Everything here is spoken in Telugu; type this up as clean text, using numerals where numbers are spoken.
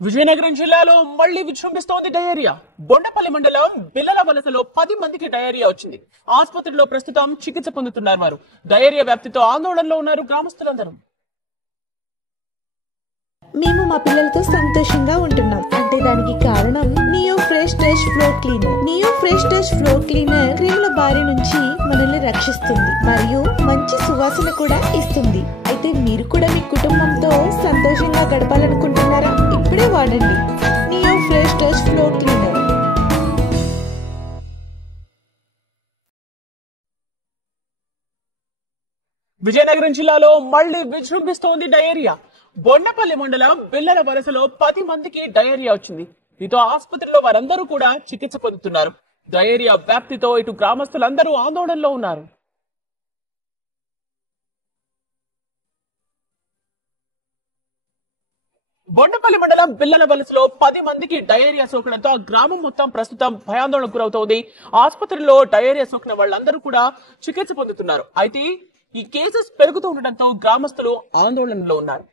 విజయనగరం జిల్లాలో మళ్లీ విజృంభిస్తోంది డయేరియా. బొండపల్లి మండలం బిల్లల వలసలో 10 మందికి డయేరియా వచ్చింది. ఆసుపత్రిలో ప్రస్తుతం చికిత్స పొందుతున్నారు వారు. డయేరియా వ్యాప్తితో ఆందోళనలో ఉన్నారు గ్రామస్తులందరూ. మేము మా పిల్లలతో సంతోషంగా ఉంటున్నాం అంటే దానికి కారణం Neo Fresh Touch floor cleaner. Neo Fresh Touch floor cleaner క్రిముల బారి నుంచి మనల్ని రక్షిస్తుంది మరియు మంచి సువాసన కూడా ఇస్తుంది. అయితే మీరు కూడా మీ కుటుంబంతో సంతోషంగా గడపాలనుకుంటున్నారా? ఇప్పుడే వాడండి neo Fresh Touch floor cleaner. Vizianagaram జిల్లాలో మళ్లీ విజృంభిస్తోంది డయేరియా. బొండపల్లి మండలం బిల్లల వలసలో 10 మందికి డయేరియా వచ్చింది. దీంతో ఆసుపత్రిలో వారందరూ కూడా చికిత్స పొందుతున్నారు. డయేరియా వ్యాప్తితో ఇటు గ్రామస్తులందరూ ఆందోళనలో ఉన్నారు. బొండపల్లి మండలం బిల్లల వలసలో 10 మందికి డయేరియా సోకడంతో ఆ గ్రామం మొత్తం ప్రస్తుతం భయాందోళనకు గురవుతోంది. ఆసుపత్రిలో డయేరియా సోకిన వాళ్ళందరూ కూడా చికిత్స పొందుతున్నారు. అయితే ఈ కేసెస్ పెరుగుతూ ఉండడంతో గ్రామస్తులు ఆందోళనలో ఉన్నారు.